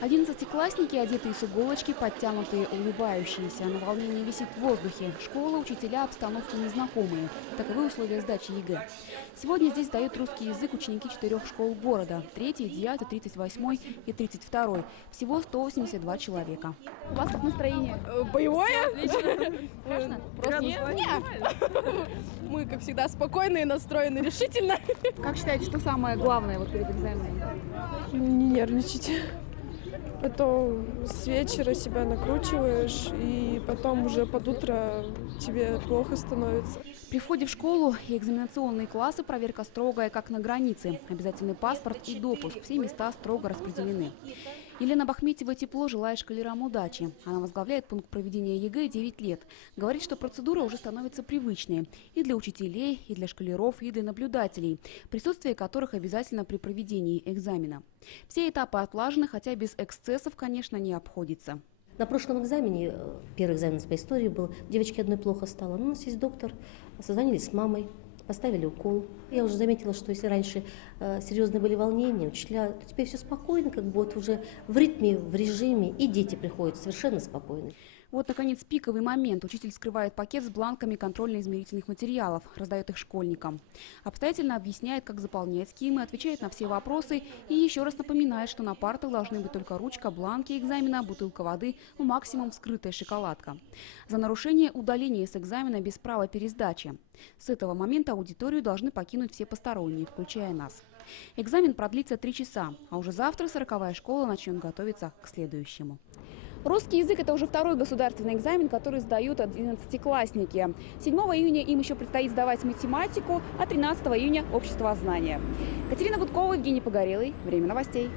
Одиннадцатиклассники, одетые с иголочки, подтянутые, улыбающиеся. На волнении висит в воздухе. Школа, учителя, обстановки незнакомые. Таковы условия сдачи ЕГЭ. Сегодня здесь сдают русский язык ученики четырех школ города. 3, 9, 38 и 32. Всего 182 человека. У вас как настроение? Боевое? Страшно? Просто Нет. Мы, как всегда, спокойные, настроены решительно. Как считаете, что самое главное вот перед экзаменом? Не нервничать. А то с вечера себя накручиваешь, и потом уже под утро тебе плохо становится. При входе в школу и экзаменационные классы проверка строгая, как на границе. Обязательный паспорт и допуск. Все места строго распределены. Елена Бахметьева тепло желает шкалерам удачи. Она возглавляет пункт проведения ЕГЭ 9 лет. Говорит, что процедура уже становится привычной и для учителей, и для шкалеров, и для наблюдателей, присутствие которых обязательно при проведении экзамена. Все этапы отлажены, хотя без эксцессов, конечно, не обходится. На прошлом экзамене, э, первый экзамен по истории был, девочке одной плохо стало. Ну, у нас есть доктор, созвонились с мамой, поставили укол. Я уже заметила, что если раньше э, серьезные были волнения, учителя, то теперь все спокойно, как бы вот уже в ритме, в режиме, и дети приходят совершенно спокойно. Вот, наконец, пиковый момент. Учитель скрывает пакет с бланками контрольно-измерительных материалов, раздает их школьникам. Обстоятельно объясняет, как заполнять схемы, отвечает на все вопросы и еще раз напоминает, что на партах должны быть только ручка, бланки экзамена, бутылка воды, ну, максимум вскрытая шоколадка. За нарушение удаления с экзамена без права пересдачи. С этого момента аудиторию должны покинуть все посторонние, включая нас. Экзамен продлится три часа, а уже завтра сороковая школа начнет готовиться к следующему. Русский язык – это уже второй государственный экзамен, который сдают 11-классники. 7 июня им еще предстоит сдавать математику, а 13 июня – обществознание. Катерина Гудкова, Евгений Погорелый. Время новостей.